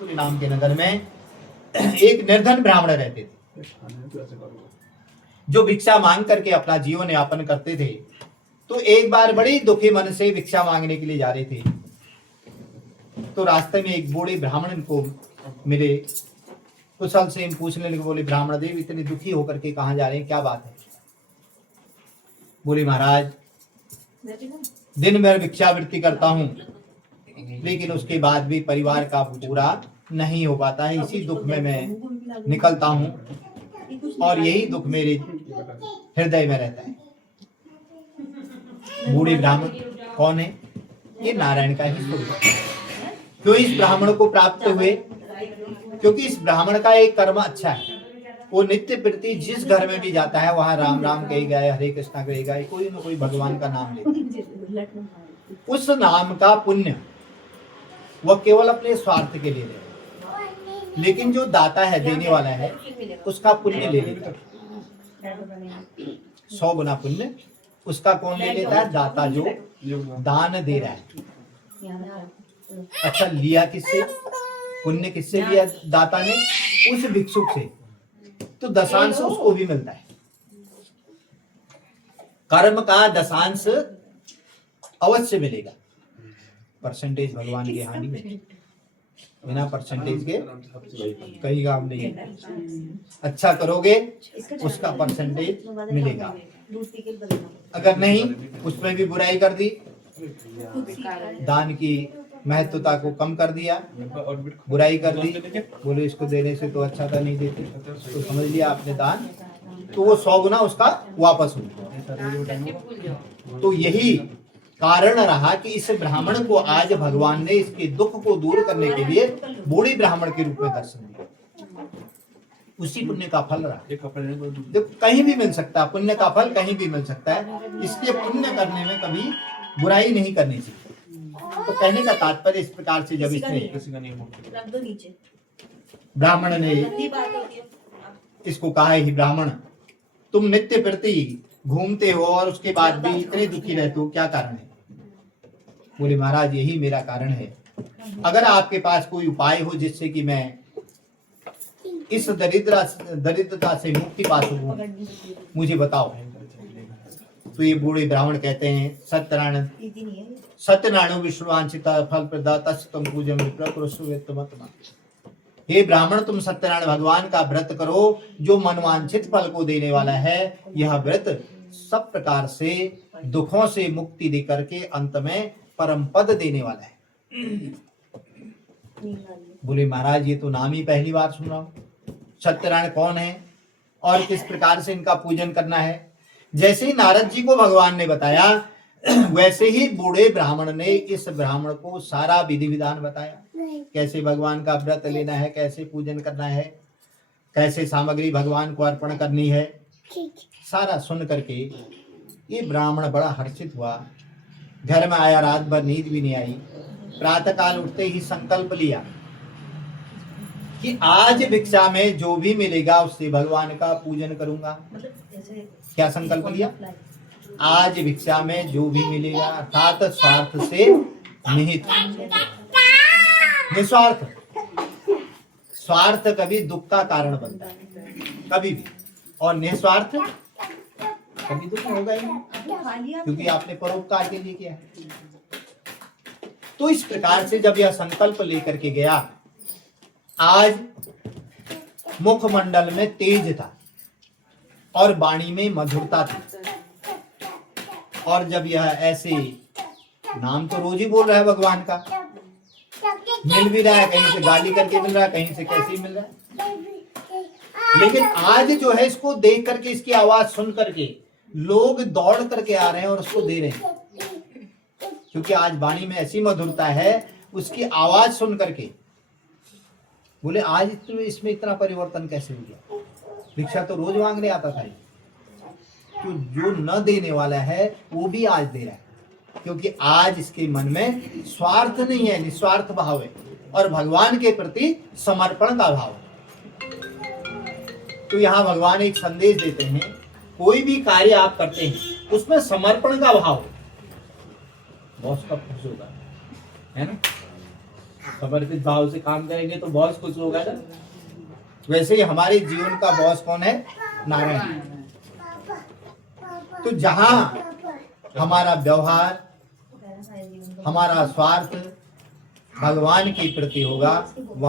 नाम के नगर में एक निर्धन ब्राह्मण रहते थे जो भिक्षा मांग करके अपना जीवन यापन करते थे। तो एक बार बड़ी दुखी मन से भिक्षा मांगने के लिए जा रहे थे, तो रास्ते में एक बूढ़े ब्राह्मण को मिले। कुशल से पूछने लगे, बोले ब्राह्मण देव इतने दुखी होकर के कहाँ जा रहे हैं, क्या बात है? बोले महाराज दिन भर भिक्षावृत्ति करता हूँ, लेकिन उसके बाद भी परिवार का पूरा नहीं हो पाता है। इसी दुख में मैं निकलता हूँ और यही दुख मेरे हृदय में रहता है। बूढ़े ब्राह्मण कौन है? ये नारायण का ही स्वरूप है। क्यों इस ब्राह्मण को प्राप्त हुए? क्योंकि इस ब्राह्मण का एक कर्म अच्छा है। वो नित्य प्रति जिस घर में भी जाता है वहां राम राम कहेगा, हरे कृष्णा कहेगा, कोई ना कोई भगवान का नाम लेगा। उस नाम का पुण्य वह केवल अपने स्वार्थ के लिए लेगा, लेकिन जो दाता है, देने वाला है, उसका पुण्य ले लेता है। 100 गुना पुण्य उसका कौन ले लेता है? दाता जो दान दे रहा है। अच्छा, लिया किससे? पुण्य किससे लिया दाता ने? उस भिक्षुक से। तो दशांश उसको भी मिलता है। कर्म का दशांश अवश्य मिलेगा। परसेंटेज भगवान की हानि में, बिना परसेंटेज के कहीं काम नहीं है। अच्छा करोगे उसका परसेंटेज मिलेगा, अगर नहीं उसमें भी बुराई कर दी, दान की महत्वता को कम कर दिया, बुराई कर दी, बोले इसको देने से तो अच्छा था नहीं देते, तो समझ लिया आपने दान, तो वो 100 गुना उसका वापस हो। तो यही कारण रहा कि इस ब्राह्मण को आज भगवान ने इसके दुख को दूर करने के लिए बूढ़ी ब्राह्मण के रूप में दर्शन दिया। उसी पुण्य का फल रहा। देखो कहीं भी मिल सकता है, पुण्य का फल कहीं भी मिल सकता है, इसलिए पुण्य करने में कभी बुराई नहीं करनी चाहिए। तो कहने का तात्पर्य इस प्रकार से, जब इसने ब्राह्मण ने इसको कहा, ही ब्राह्मण तुम नित्य प्रति घूमते हो और उसके बाद भी इतने दुखी रहते हो, क्या कारण है? बोले महाराज यही मेरा कारण है। अगर आपके पास कोई उपाय हो जिससे कि मैं इस दरिद्रता से मुक्ति पा सकूं, मुझे बताओ। तो ये बूढ़े ब्राह्मण कहते हैं, सत्यनारायण विश्वांचिता फल प्रदाता तुम पूजन विप्रकुरुष्वेत्तम। हे ब्राह्मण, तुम सत्यनारायण भगवान का व्रत करो जो मनवांछित फल को देने वाला है। यह व्रत सब प्रकार से दुखों से मुक्ति दे करके अंत में परम पद देने वाला है। बोले महाराज ये तो नाम ही पहली बार सुन रहा हूं। सत्यनारायण कौन है और किस प्रकार से इनका पूजन करना है? जैसे ही नारद जी को भगवान ने बताया, वैसे ही बूढ़े ब्राह्मण ने इस ब्राह्मण को सारा विधि विधान बताया, कैसे भगवान का व्रत लेना है, कैसे पूजन करना है, कैसे सामग्री भगवान को अर्पण करनी है। सारा सुन करके ये ब्राह्मण बड़ा हर्षित हुआ। घर में आया, रात भर नींद भी नहीं आई। प्रातः काल उठते ही संकल्प लिया कि आज भिक्षा में जो भी मिलेगा उससे भगवान का पूजन करूंगा। क्या संकल्प लिया? आज भिक्षा में जो भी मिलेगा, अर्थात स्वार्थ से निहित, निस्वार्थ। स्वार्थ कभी दुख का कारण बनता है, कभी भी, और निस्वार्थ कभी दुख होगा ही नहीं, क्योंकि आपने परोपकार के लिए किया है। तो इस प्रकार से जब यह संकल्प लेकर के गया, आज मुखमंडल में तेज था और वाणी में मधुरता थी। और जब यह ऐसे, नाम तो रोज ही बोल रहा है भगवान का, मिल भी रहा है, कहीं से गाली करके मिल रहा है, कहीं से कैसे मिल रहा है, लेकिन आज जो है इसको देख करके, इसकी आवाज सुन करके लोग दौड़ करके आ रहे हैं और उसको दे रहे हैं, क्योंकि आज वाणी में ऐसी मधुरता है, उसकी आवाज सुन करके। बोले आज इसमें इतना परिवर्तन कैसे हो गया? भिक्षा तो रोज मांगने आता था, तो जो न देने वाला है वो भी आज दे रहा है, क्योंकि आज इसके मन में स्वार्थ नहीं है, निस्वार्थ भाव है और भगवान के प्रति समर्पण का भाव है। तो यहाँ भगवान एक संदेश देते हैं, कोई भी कार्य आप करते हैं उसमें समर्पण का भाव, बॉस का खुश होगा, है ना? समर्पित भाव से काम करेंगे तो बहुत खुश होगा ना। वैसे ही हमारे जीवन का बॉस कौन है? नारायण। तो जहां हमारा व्यवहार, हमारा स्वार्थ भगवान के प्रति होगा, वहां